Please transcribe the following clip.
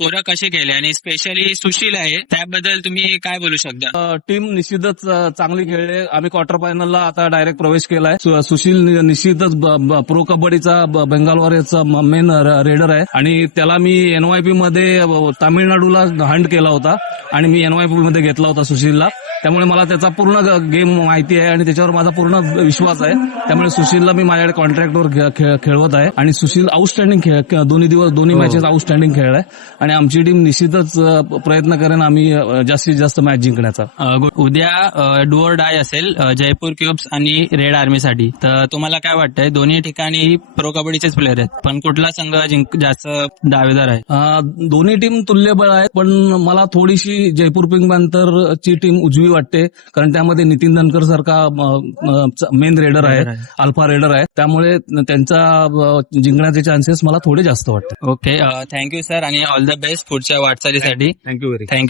पोरं कसे केले आणि स्पेशली सुशील आहे त्याबद्दल तुम्ही काय बोलू शकता? टीम निश्चितच चांगली खेळली. आम्ही क्वार्टर फायनलला आता डायरेक्ट प्रवेश केलाय. सुशील निश्चितच प्रो कबड्डीचा बेंगालवारचा मेन रेडर आहे आणि त्याला मी एनवायपी मध्ये तामिळनाडूला हंट केला होता आणि मी एनवायपी मध्ये घेतला होता सुशीलला. त्यामुळे मला त्याचा पूर्ण गेम माहिती आहे आणि त्याच्यावर माझा पूर्ण विश्वास आहे. त्यामुळे सुशीलला मी माझ्याकडे कॉन्ट्रॅक्टवर खेळवत आहे आणि सुशील आउटस्टँडिंग दोन्ही मॅचेस आउटस्टँडिंग खेळलाय आणि आमची टीम निश्चितच प्रयत्न करेन आम्ही जास्तीत जास्त मॅच जिंकण्याचा. उद्या डू ऑर डाय असेल जयपूर क्यूब्स आणि रेड आर्मीसाठी, तर तुम्हाला काय वाटतंय? दोन्ही ठिकाणी प्रो कबड्डीचेच प्लेअर आहेत, पण कुठला संघ जास्त दावेदार आहे? दोन्ही टीम तुल्यबळ आहेत, पण मला थोडीशी जयपूर पिंक पॅन्थरची टीम उजवी वाटते, कारण त्यामध्ये नितीन धनकर सारखा मेन रेडर आहे, अल्फा रेडर आहे. त्यामुळे त्यांचा जिंकण्याचे चान्सेस मला थोडे जास्त वाटते. ओके, थँक्यू सर आणि ऑल द बेस्ट पुढच्या वाटचालीसाठी. Thank you very thank you.